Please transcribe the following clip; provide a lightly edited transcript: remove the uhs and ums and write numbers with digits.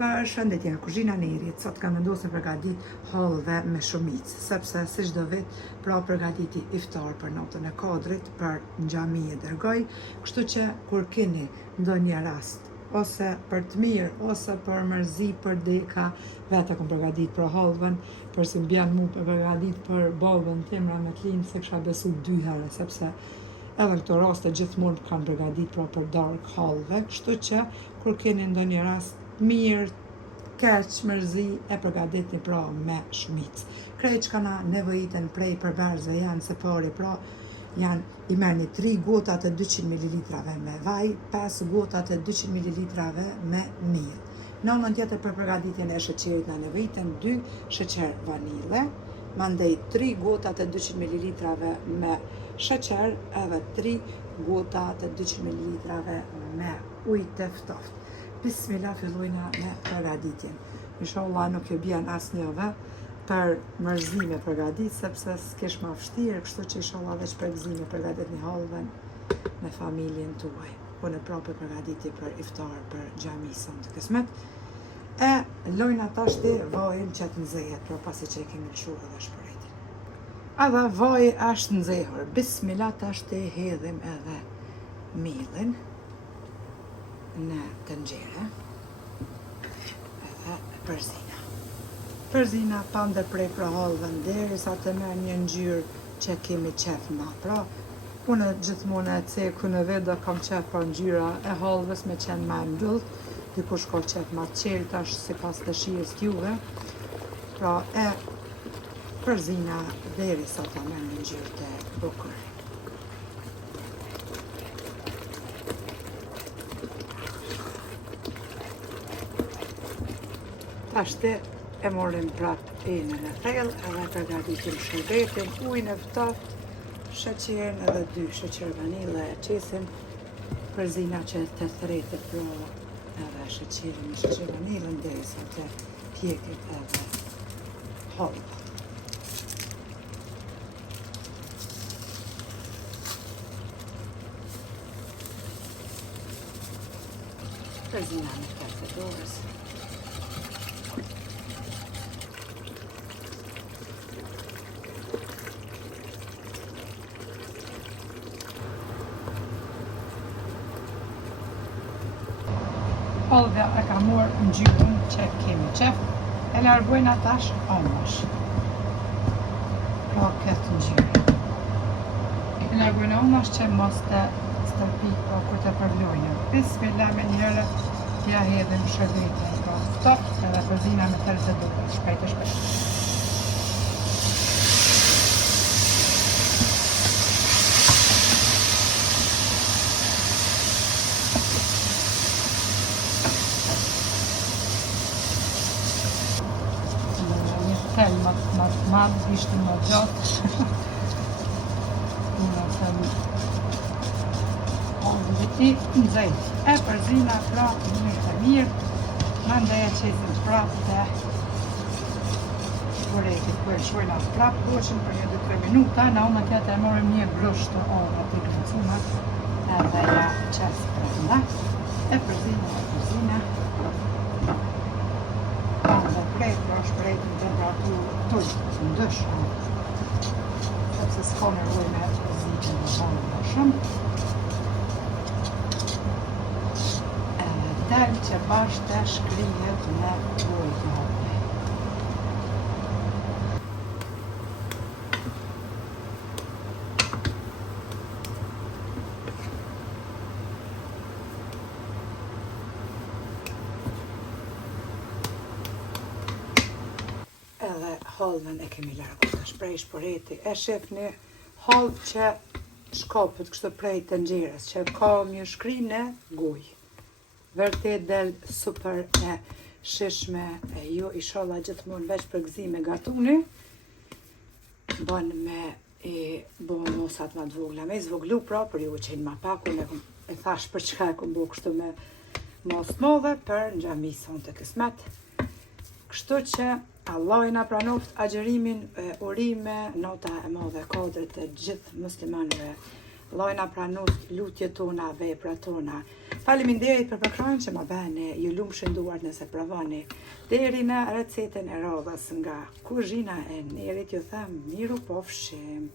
Për shëndetje, kuzhina e Nerit, sot kam vendosur përgatit hollëve me shumicë, sepse si çdo vit pra përgatiti iftar për natën e Kadrit, për në xhami e dërgoj, kështu që kur keni ndonjë rast, ose për të mirë, ose për mërzi, për deka, vetë kam përgatit për hollëven, për si m'bjen mu për përgatit për babën timra me t'linë, se kësha besu 2 herë, sepse edhe në këto raste gjithmonë kanë përgatit pra për dark hollëve, kështu që kur keni ndonjë rast mirë, keq, mërzi, e përgatitni pra me shumicë. Krejt që kana nevojiten prej përberzve janë se pari pra janë i merrni 3 gota të 200 ml me vaj, 5 gota të 200 ml me miell. Në anën tjetër për përgatitjen e sheqerit na nevojiten 2 sheqer vanile, mandej 3 gota të 200 ml me sheqer edhe 3 gota të 200 ml me ujë të ftoftë. Bismillah, fillojna me përgatitjen. Inshallah nuk ju bjen asnjëve për mërzime përgatit, sepse s'kesh ma vështirë, kështu që inshallah veç për gëzime përgatit një hollëven me familjen tuaj. Unë prapë përgatiti për iftar, për xhami son të kismet. E lojna tashti vajin që të nxehet, pra pasi që i kemi lëshu edhe shpëritin. Edhe vaji është nxehur. Bismillah, tashti hedhim edhe mielin në tenxhere edhe përzina. Përzina pa ndërprek pra hollëven derisa të merr një ngjyrë që kemi qef na. Pra, unë gjithmonë e ceku në vetë kam qef për ngjyra e hollëves me qenë ma mbyll, dikush ka qef ma qelt tash sipas dëshirës t'juve. Pra e përzina derisa ta merr një ngjyrë të bukur. Tashti e morrim prap enën e thellë edhe përgatitim shërbetin, ujin e ftoftë, sheqerin edhe 2 sheqer vanile e qesim, përzina që të thretet pra edhe sheqerin me sheqer vanilën derisa të pjekit edhe hollë. Përzina me kafë dorës. Hollëve e ka morë ngjyrën që kemi qef, e largojna tash anash. Pra këtë ngjyrë. E largojna anash që mos të stërpik pra kur të përlojnë. Bismillah me njëre t'ja hedhim shërbetin pra ftoftë edhe përzina me tërë të duke, shpejt e shpejt. Madhë ishte më gjatë. Unë thëmë hollëve i nxejt. E përzina pra mirë, mandej e qesim prapë të buretit. Kërë shojna prapë poqën për 1-2-3 minuta, në unë tjetë e morim një grusht të orë të gëncumat, edhe ja qesë brenda. E përzina. Dhe prejtë, pra shprejtë në temperaturë tullë, së ndëshë, sepse s'ka nevoj me përzitën në banë më shumë. Edhe del që bashkë të shkrijet me ujë të hollë. Edhe hollën e kemi largu tash prej shpëreti. E shefni hollë që shkopët kështu prej tenxheres, që ka një shkrinë e gujë. Vërtet del super e shishme, e jo inshallah gjithmonë veç për gëzime gatuni. Bën me bon mosat ma t'vogla, me zvoglu pra për ju që ma pak, unë e thash për çka e kom bo kështu me mos t'modhe për në xhami son të kismet. Kështu që Allah i na pranoft agjërimin, urime, nota e madhe Kadrit të gjithë muslimanëve Lojna pranus lutjet tona, veprat tona. Faleminderit për përkrahin që më bëni, ju lumë shënduar nëse provoni. Deri në recetën e radhës nga kuzhina e Nerit, ju them miru pofshim.